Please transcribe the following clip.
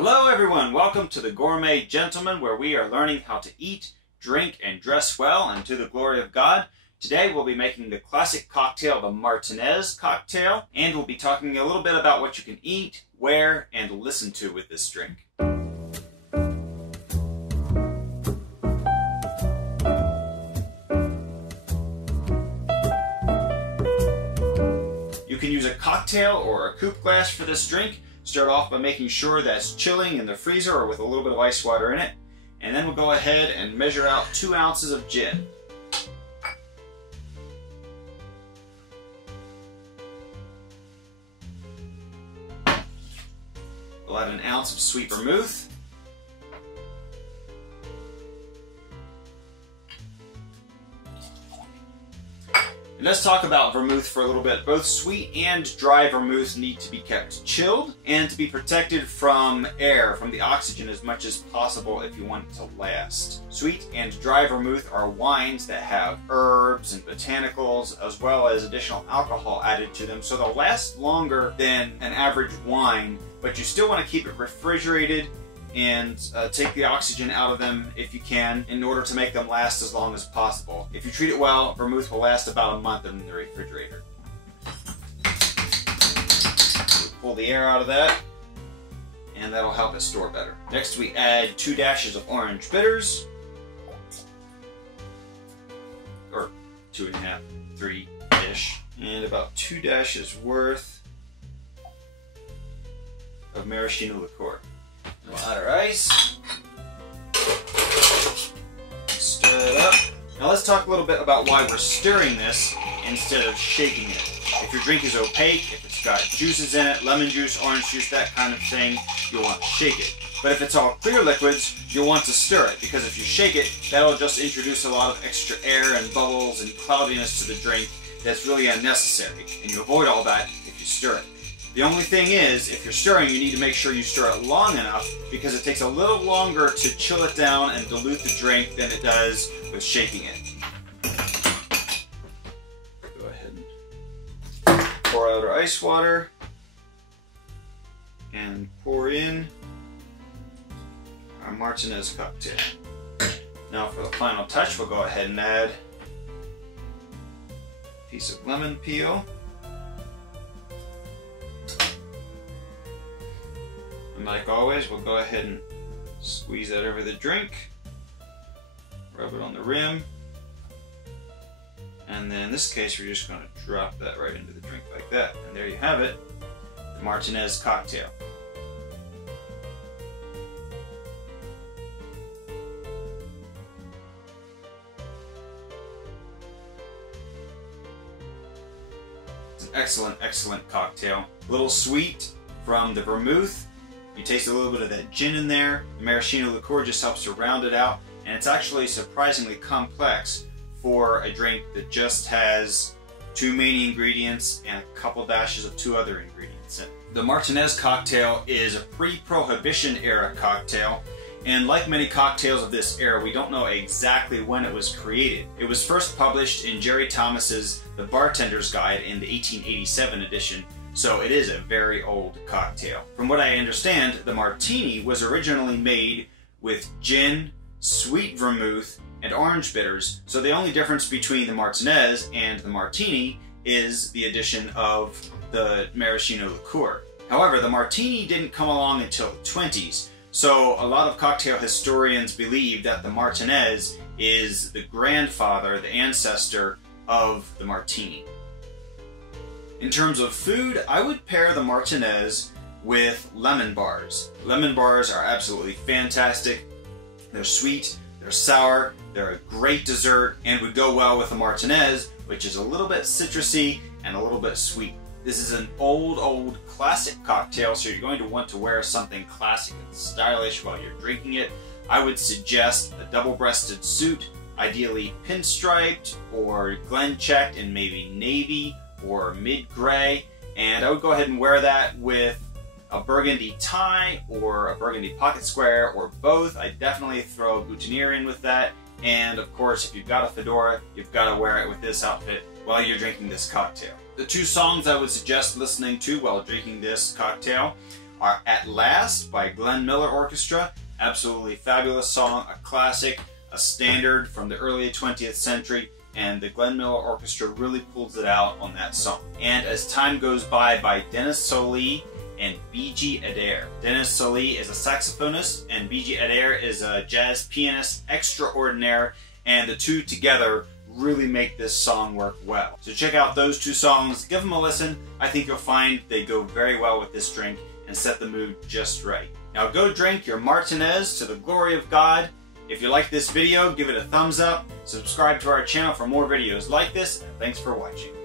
Hello everyone, welcome to the Gourmet Gentleman, where we are learning how to eat, drink, and dress well and to the glory of God. Today we'll be making the classic cocktail, the Martinez cocktail, and we'll be talking a little bit about what you can eat, wear, and listen to with this drink. You can use a cocktail or a coupe glass for this drink. Start off by making sure that's chilling in the freezer or with a little bit of ice water in it. And then we'll go ahead and measure out 2 ounces of gin. We'll add 1 ounce of sweet vermouth. And let's talk about vermouth for a little bit. Both sweet and dry vermouth need to be kept chilled and to be protected from air, from the oxygen as much as possible if you want it to last. Sweet and dry vermouth are wines that have herbs and botanicals as well as additional alcohol added to them, so they'll last longer than an average wine, but you still want to keep it refrigerated and take the oxygen out of them if you can in order to make them last as long as possible. If you treat it well, vermouth will last about a month in the refrigerator. Pull the air out of that, and that'll help it store better. Next we add 2 dashes of orange bitters, or 2.5, 3-ish, and about 2 dashes worth of maraschino liqueur. We'll add our ice, stir it up. Now let's talk a little bit about why we're stirring this instead of shaking it. If your drink is opaque, if it's got juices in it, lemon juice, orange juice, that kind of thing, you'll want to shake it. But if it's all clear liquids, you'll want to stir it, because if you shake it, that'll just introduce a lot of extra air and bubbles and cloudiness to the drink that's really unnecessary, and you avoid all that if you stir it. The only thing is, if you're stirring, you need to make sure you stir it long enough, because it takes a little longer to chill it down and dilute the drink than it does with shaking it. Go ahead and pour out our ice water and pour in our Martinez cocktail. Now for the final touch, we'll go ahead and add a piece of lemon peel. And like always, we'll go ahead and squeeze that over the drink, rub it on the rim, and then in this case we're just going to drop that right into the drink like that. And there you have it, the Martinez cocktail. It's an excellent, excellent cocktail. A little sweet from the vermouth. You taste a little bit of that gin in there. The maraschino liqueur just helps to round it out, and it's actually surprisingly complex for a drink that just has 2 main ingredients and a couple dashes of 2 other ingredients in it. The Martinez cocktail is a pre-Prohibition era cocktail, and like many cocktails of this era, we don't know exactly when it was created. It was first published in Jerry Thomas's The Bartender's Guide in the 1887 edition, so it is a very old cocktail. From what I understand, the martini was originally made with gin, sweet vermouth, and orange bitters, so the only difference between the Martinez and the martini is the addition of the maraschino liqueur. However, the martini didn't come along until the 20s, so a lot of cocktail historians believe that the Martinez is the grandfather, the ancestor of the martini. In terms of food, I would pair the Martinez with lemon bars. Lemon bars are absolutely fantastic. They're sweet, they're sour, they're a great dessert, and would go well with the Martinez, which is a little bit citrusy and a little bit sweet. This is an old classic cocktail, so you're going to want to wear something classic and stylish while you're drinking it. I would suggest a double-breasted suit, ideally pinstriped or Glen-checked in maybe navy or mid-gray, and I would go ahead and wear that with a burgundy tie or a burgundy pocket square or both. I definitely throw a boutonniere in with that, and of course if you've got a fedora, you've got to wear it with this outfit while you're drinking this cocktail. The 2 songs I would suggest listening to while drinking this cocktail are At Last by Glenn Miller Orchestra. Absolutely fabulous song, a classic, a standard from the early 20th century, and the Glenn Miller Orchestra really pulls it out on that song. And As Time Goes by Dennis Solie and B.G. Adair. Dennis Solie is a saxophonist, and B.G. Adair is a jazz pianist extraordinaire, and the two together really make this song work well. So check out those two songs, give them a listen. I think you'll find they go very well with this drink and set the mood just right. Now go drink your Martinez to the glory of God. If you like this video, give it a thumbs up, subscribe to our channel for more videos like this, and thanks for watching.